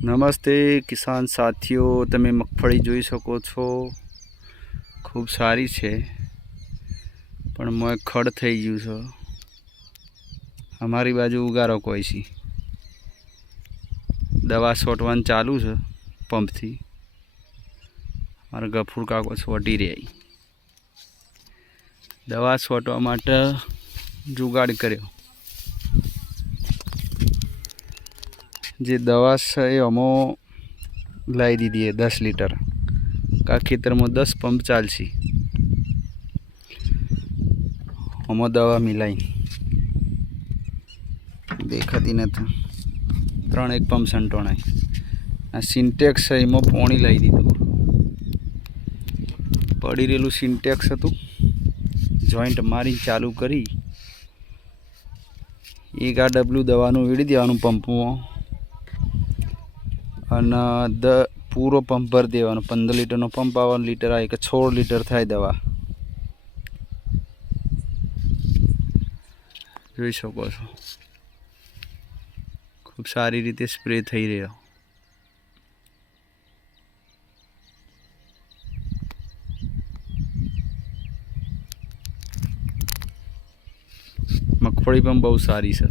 નમસ્તે કિસાન સાથીઓ, તમે મગફળી જોઈ શકો છો, ખૂબ સારી છે પણ મોય ખડ થઈ ગયું છે. અમારી બાજુ ઉગારો કોઈ છે, દવા છોટવાનું ચાલુ છે પંપથી. મારા ગફુર કાકો છોટી રહી, દવા છોટવા માટે જુગાડ કર્યો. જે દવા છે એ અમો લાવી દીધી 10 લીટર. કા ખેતરમાં 10 પંપ ચાલશે. આમાં દવા મિલાઈ દેખાતી નથી. 3 પંપ સંટોણાય. આ સિન્ટેક્સ છે, એમાં પાણી લઈ દીધું. પડી રહેલું સિન્ટેક્સ હતું, જોઈન્ટ મારી ચાલુ કરી 1 ડબલું દવાનું વીડી દેવાનું પંપમાં અને પૂરો પંપ ભરી દેવાનો. 15 લીટરનો પંપ આવે, લીટર આવે કે 16 લીટર થાય દવા. જોઈ શકો છો, ખૂબ સારી રીતે સ્પ્રે થઈ રહ્યો. મગફળી પણ બહુ સારી છે.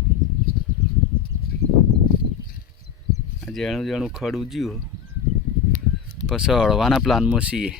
જેણું જેણું ખડ ઉજ્યું પછી હળવાના પ્લાનમાં છીએ.